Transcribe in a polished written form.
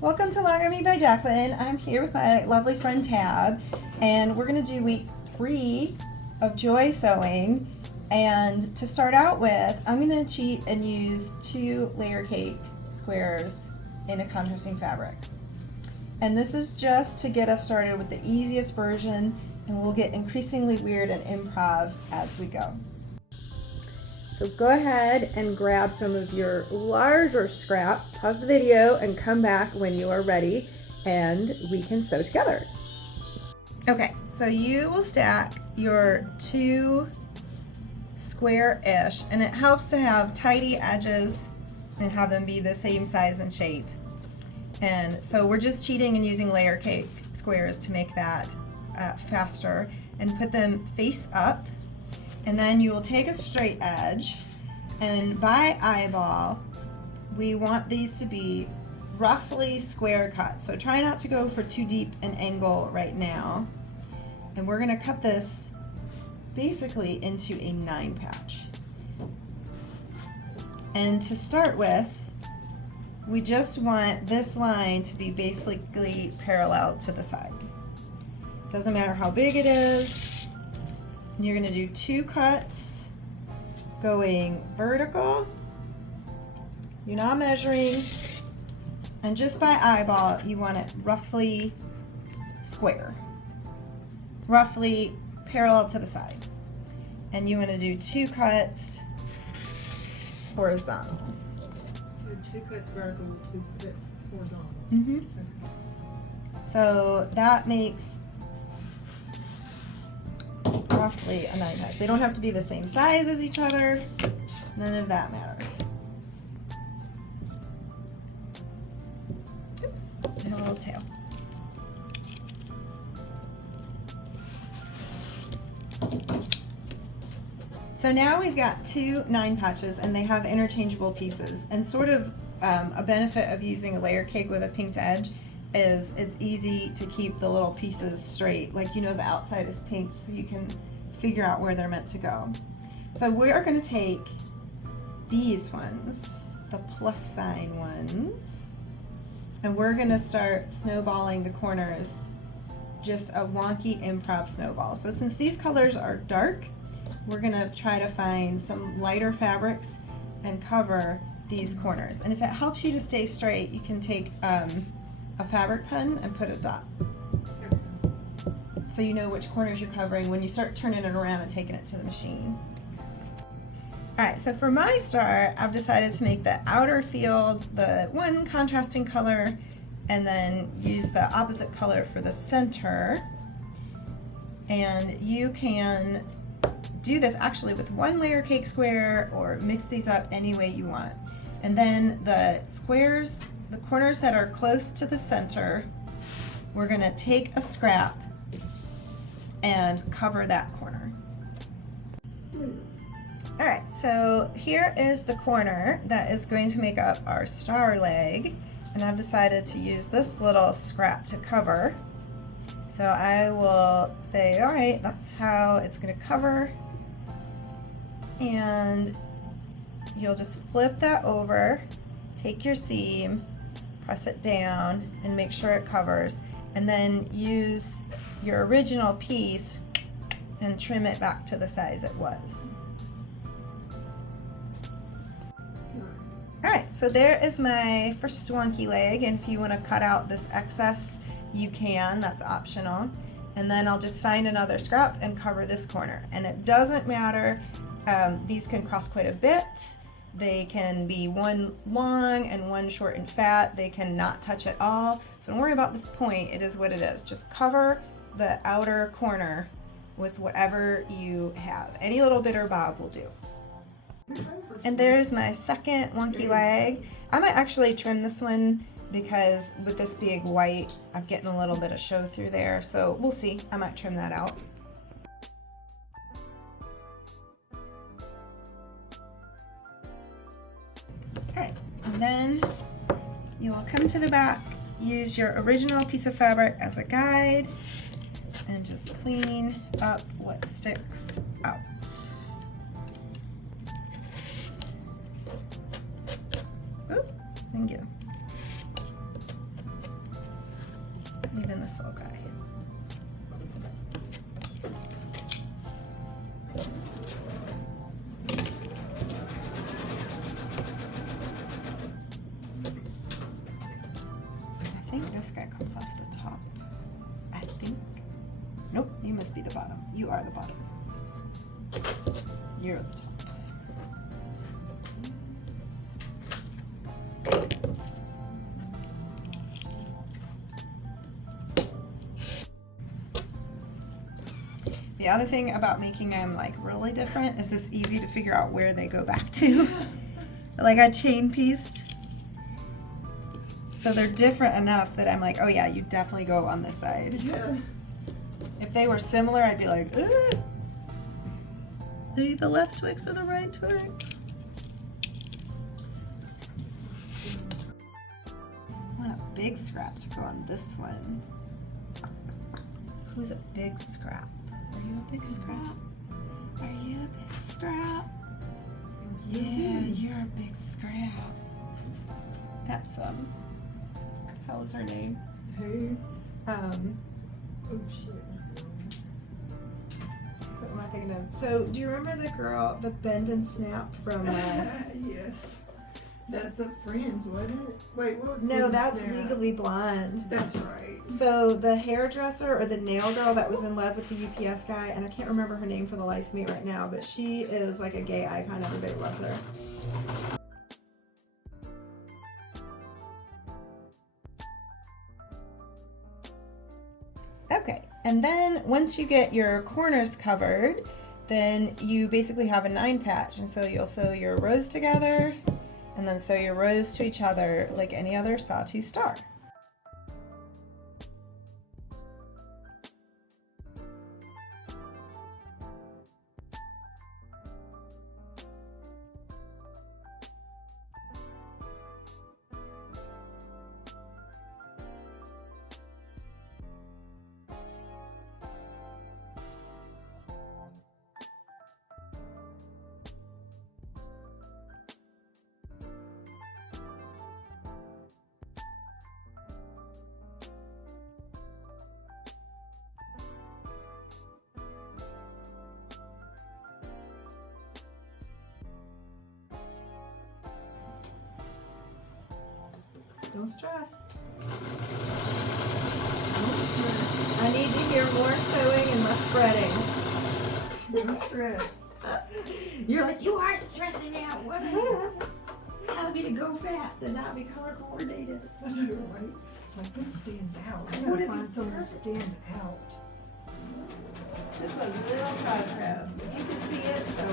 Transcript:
Welcome to Longarming by Jaclyn. I'm here with my lovely friend Tab, and we're going to do week 3 of joy sewing. And to start out with, I'm going to cheat and use 2 layer cake squares in a contrasting fabric. And this is just to get us started with the easiest version, and we'll get increasingly weird and improv as we go. So go ahead and grab some of your larger scrap, pause the video, and come back when you are ready and we can sew together. Okay, so you will stack your 2 square-ish, and it helps to have tidy edges and have them be the same size and shape. And so we're just cheating and using layer cake squares to make that faster, and put them face up. And then you will take a straight edge, and by eyeball, we want these to be roughly square cut. So try not to go for too deep an angle right now. And we're gonna cut this basically into a 9 patch. And to start with, we just want this line to be basically parallel to the side. Doesn't matter how big it is. And you're gonna do 2 cuts going vertical. You're not measuring, and just by eyeball, you want it roughly square, roughly parallel to the side. And you want to do 2 cuts horizontal. So 2 cuts vertical, 2 cuts horizontal. Mm-hmm. Okay. So that makes roughly a 9 patch. They don't have to be the same size as each other. None of that matters. Oops, and a little tail. So now we've got 2 9 patches, and they have interchangeable pieces. And sort of a benefit of using a layer cake with a pinked edge is it's easy to keep the little pieces straight. Like, you know, the outside is pink, so you can figure out where they're meant to go. So we are going to take these ones, the plus sign ones, and we're going to start snowballing the corners, just a Wonky Improv snowball. So since these colors are dark, we're going to try to find some lighter fabrics and cover these corners. And if it helps you to stay straight, you can take a fabric pen and put a dot, so you know which corners you're covering when you start turning it around and taking it to the machine. Alright, so for my start, I've decided to make the outer field the one contrasting color, and then use the opposite color for the center. And you can do this actually with 1 layer cake square, or mix these up any way you want. And then the squares, the corners that are close to the center, we're going to take a scrap and cover that corner. Alright, so here is the corner that is going to make up our star leg, and I've decided to use this little scrap to cover. So I will say, alright, that's how it's going to cover, and you'll just flip that over, take your seam, press it down, and make sure it covers, and then use your original piece and trim it back to the size it was. Alright, so there is my first wonky leg, and if you want to cut out this excess, you can, that's optional. And then I'll just find another scrap and cover this corner. And it doesn't matter, these can cross quite a bit. They can be one long and one short and fat. They can not touch at all. So don't worry about this point, it is what it is. Just cover the outer corner with whatever you have. Any little bit or bob will do. And there's my second wonky leg. I might actually trim this one, because with this being white, I'm getting a little bit of show through there. So we'll see, I might trim that out. Alright, and then you will come to the back, use your original piece of fabric as a guide, and just clean up what sticks out. Oop, thank you. this guy comes off the top. I think. Nope, you must be the bottom. You are the bottom. You're at the top. The other thing about making them like really different is it's easy to figure out where they go back to. Like I chain pieced. So they're different enough that I'm like, oh yeah, you definitely go on this side. Yeah. If they were similar, I'd be like, ugh. Are you the left Twix or the right Twix? I want a big scrap to go on this one. Who's a big scrap? Are you a big scrap? Are you a big scrap? Yeah, you're a big scrap. That's what was her name? Who? Oh shit. What am I thinking of? So, do you remember the girl, the Bend and Snap from? Yes. That's a Friends, wasn't it? Wait, what was? No, Bend and that's Snap? Legally Blonde. That's right. So the hairdresser or the nail girl that was in love with the UPS guy, and I can't remember her name for the life of me right now, but she is like a gay icon. Everybody loves her. Okay, and then once you get your corners covered, then you basically have a 9 patch, and so you'll sew your rows together and then sew your rows to each other like any other sawtooth star. Don't stress. I need to hear more sewing and less spreading. No stress. You're like, you are stressing me out, woman. Telling me to go fast and not be color coordinated. I know, right? It's like this stands out. I gotta find something that stands out. Just a little progress. You can see it, so